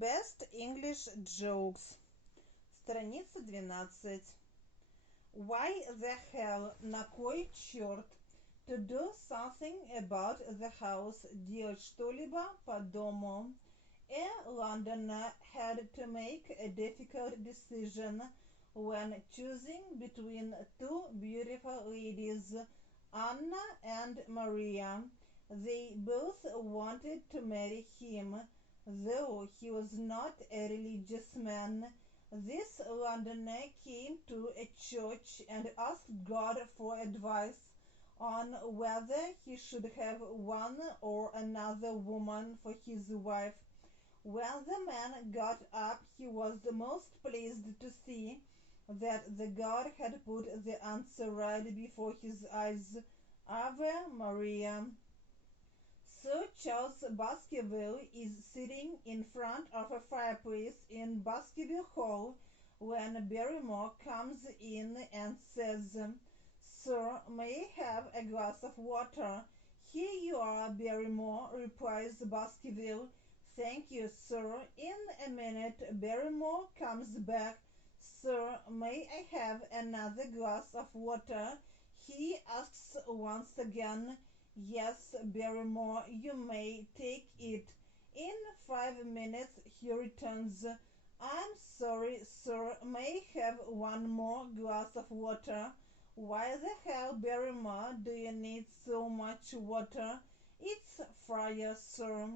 Best English Jokes. Страница 12. Why the hell, на кой черт? To do something about the house, делать что-либо по дому. A Londoner had to make a difficult decision when choosing between two beautiful ladies, Anna and Maria. They both wanted to marry him, though he was not a religious man. This Londoner came to a church and asked God for advice on whether he should have one or another woman for his wife. When the man got up, he was most pleased to see that the God had put the answer right before his eyes. Ave Maria. Sir Charles Baskerville is sitting in front of a fireplace in Baskerville Hall when Barrymore comes in and says, "Sir, may I have a glass of water?" "Here you are, Barrymore," replies Baskerville. "Thank you, sir." In a minute Barrymore comes back. "Sir, may I have another glass of water?" he asks once again. "Yes, Barrymore, you may take it." In 5 minutes he returns. "I'm sorry, sir, may I have one more glass of water?" "Why the hell, Barrymore, do you need so much water?" "It's fire, sir."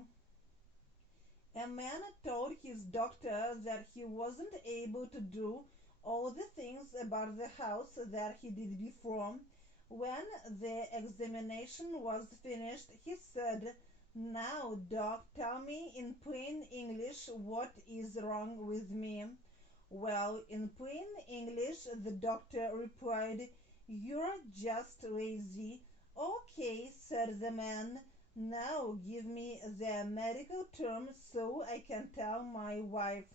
A man told his doctor that he wasn't able to do all the things about the house that he did before. When the examination was finished, he said, "Now, doc, tell me in plain English what is wrong with me." "Well, in plain English," the doctor replied, "you're just lazy." "Okay," said the man. "Now give me the medical term so I can tell my wife."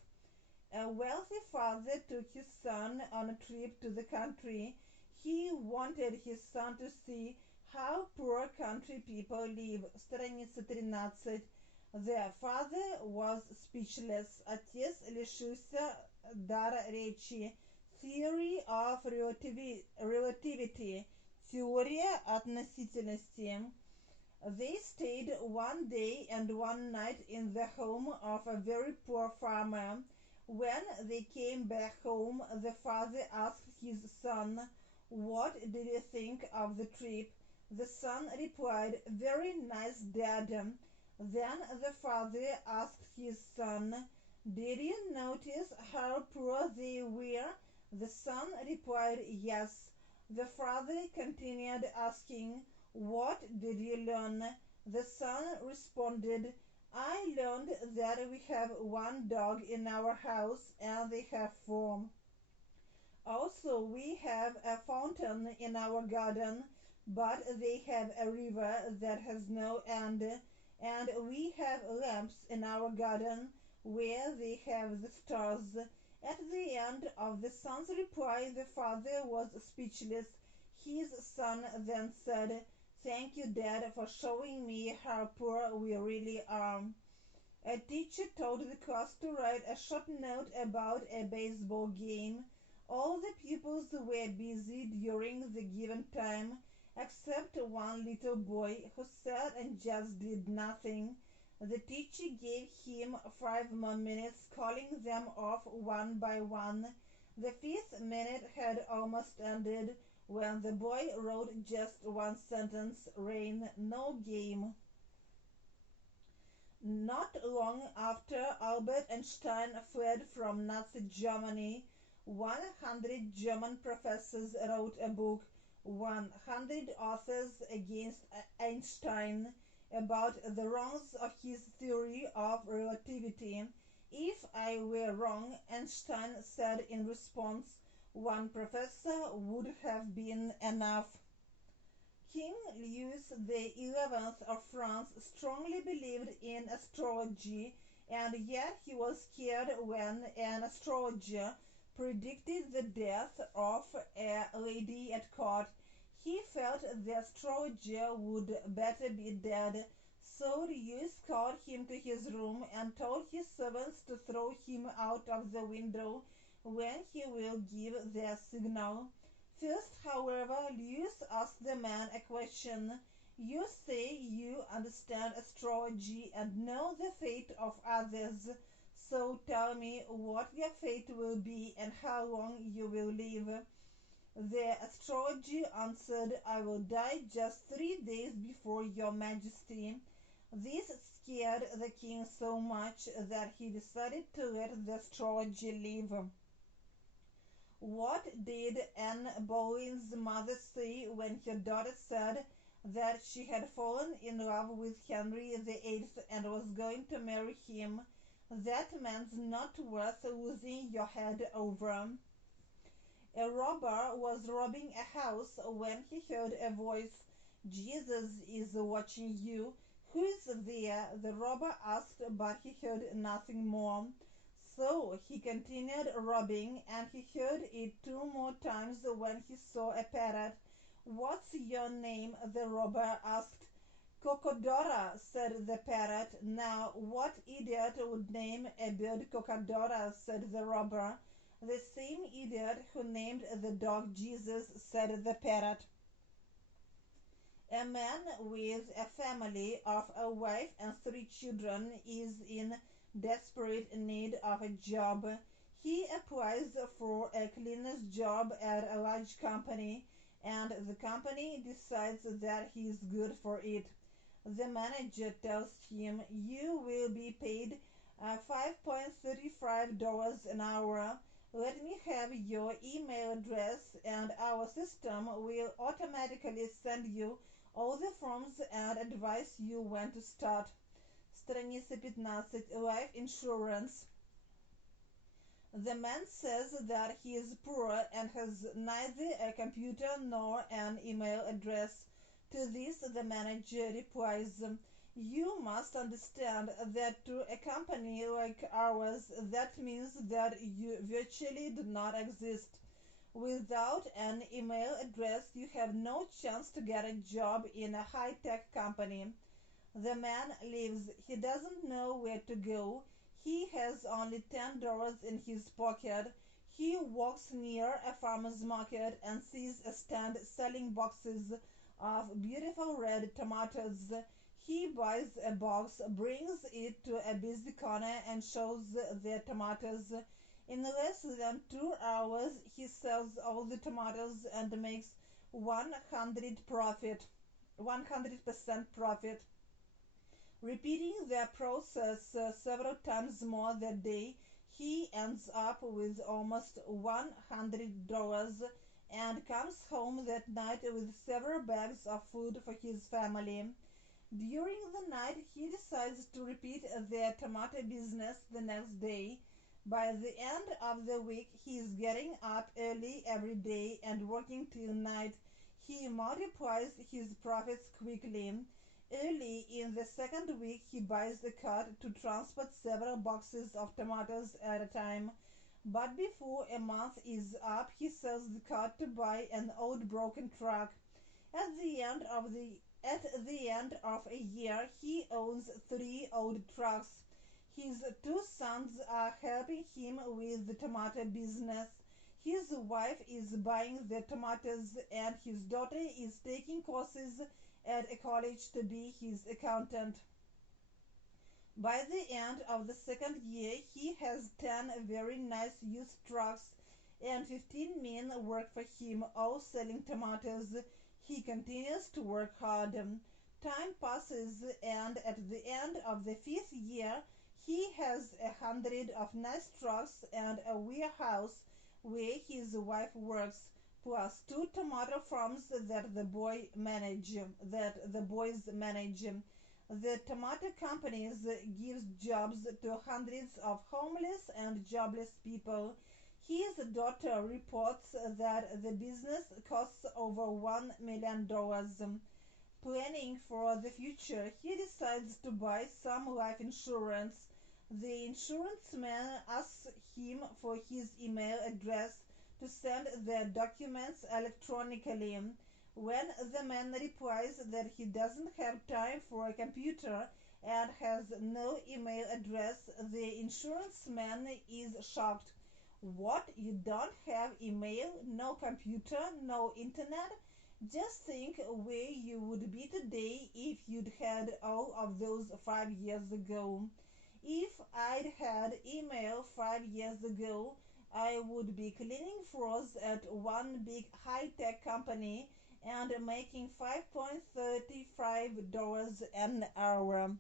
A wealthy father took his son on a trip to the country. He wanted his son to see how poor country people live. Страница 13. The father was speechless. Отец лишился дара речи. Theory of relativity. Теория относительности. They stayed one day and one night in the home of a very poor farmer. When they came back home, the father asked his son, "What did you think of the trip?" The son replied, "Very nice, Dad." Then the father asked his son, "Did you notice how poor they were?" The son replied, "Yes." The father continued asking, "What did you learn?" The son responded, "I learned that we have one dog in our house and they have 4. Also, we have a fountain in our garden, but they have a river that has no end, and we have lamps in our garden where they have the stars." At the end of the son's reply, the father was speechless. His son then said, "Thank you, Dad, for showing me how poor we really are." A teacher told the class to write a short note about a baseball game. All the pupils were busy during the given time, except one little boy who sat and just did nothing. The teacher gave him 5 more minutes, calling them off one by one. The 5th minute had almost ended when the boy wrote just one sentence: "Rain, no game." Not long after Albert Einstein fled from Nazi Germany, 100 German professors wrote a book, 100 Authors Against Einstein, about the wrongs of his theory of relativity. "If I were wrong," Einstein said in response, "one professor would have been enough." King Louis XI of France strongly believed in astrology, and yet he was scared when an astrologer predicted the death of a lady at court. He felt the astrologer would better be dead, So Lewis called him to his room and told his servants to throw him out of the window when he will give their signal. First, however, Lewis asked the man a question. You say you understand astrology and know the fate of others. So tell me what your fate will be and how long you will live. The astrologer answered, I will die just 3 days before your majesty. This scared the king so much that he decided to let the astrologer live. What did Anne Boleyn's mother say when her daughter said that she had fallen in love with Henry VIII and was going to marry him? That man's not worth losing your head over. A robber was robbing a house when he heard a voice. Jesus is watching you. Who is there? The robber asked, but he heard nothing more. So he continued robbing, and he heard it 2 more times when he saw a parrot. What's your name? The robber asked. Cocodora, said the parrot. Now, what idiot would name a bird Cocodora? Said the robber. The same idiot who named the dog Jesus, said the parrot. A man with a family of a wife and 3 children is in desperate need of a job. He applies for a cleaner's job at a large company, and the company decides that he is good for it. The manager tells him, you will be paid $5.35 an hour. Let me have your email address and our system will automatically send you all the forms and advise you when to start. Страница 15. Life insurance. The man says that he is poor and has neither a computer nor an email address. To this the manager replies, you must understand that to a company like ours, that means that you virtually do not exist. Without an email address, you have no chance to get a job in a high-tech company. The man leaves. He doesn't know where to go. He has only $10 in his pocket. He walks near a farmer's market and sees a stand selling boxes of beautiful red tomatoes. He buys a box, brings it to a busy corner and shows the tomatoes. In less than 2 hours, he sells all the tomatoes and makes 100% profit. Repeating the process several times more that day, he ends up with almost $100 and comes home that night with several bags of food for his family. During the night, he decides to repeat the tomato business the next day. By the end of the week, he is getting up early every day and working till night. He multiplies his profits quickly. Early in the second week, he buys a cart to transport several boxes of tomatoes at a time. But before a month is up, he sells the cart to buy an old broken truck. At the end of a year, he owns 3 old trucks. His 2 sons are helping him with the tomato business. His wife is buying the tomatoes and his daughter is taking courses at a college to be his accountant. By the end of the second year, he has 10 very nice used trucks and 15 men work for him, all selling tomatoes. He continues to work hard. Time passes, and at the end of the 5th year, he has 100 of nice trucks and a warehouse where his wife works, plus 2 tomato farms that the boys manage. The tomato companies gives jobs to hundreds of homeless and jobless people. His daughter reports that the business costs over $1 million. Planning for the future, he decides to buy some life insurance. The insurance man asks him for his email address to send the documents electronically. When the man replies that he doesn't have time for a computer and has no email address, the insurance man is shocked. What? You don't have email, no computer, no internet? Just think where you would be today if you'd had all of those 5 years ago. If I'd had email 5 years ago, I would be cleaning floors at one big high tech company and making $5.35 an hour.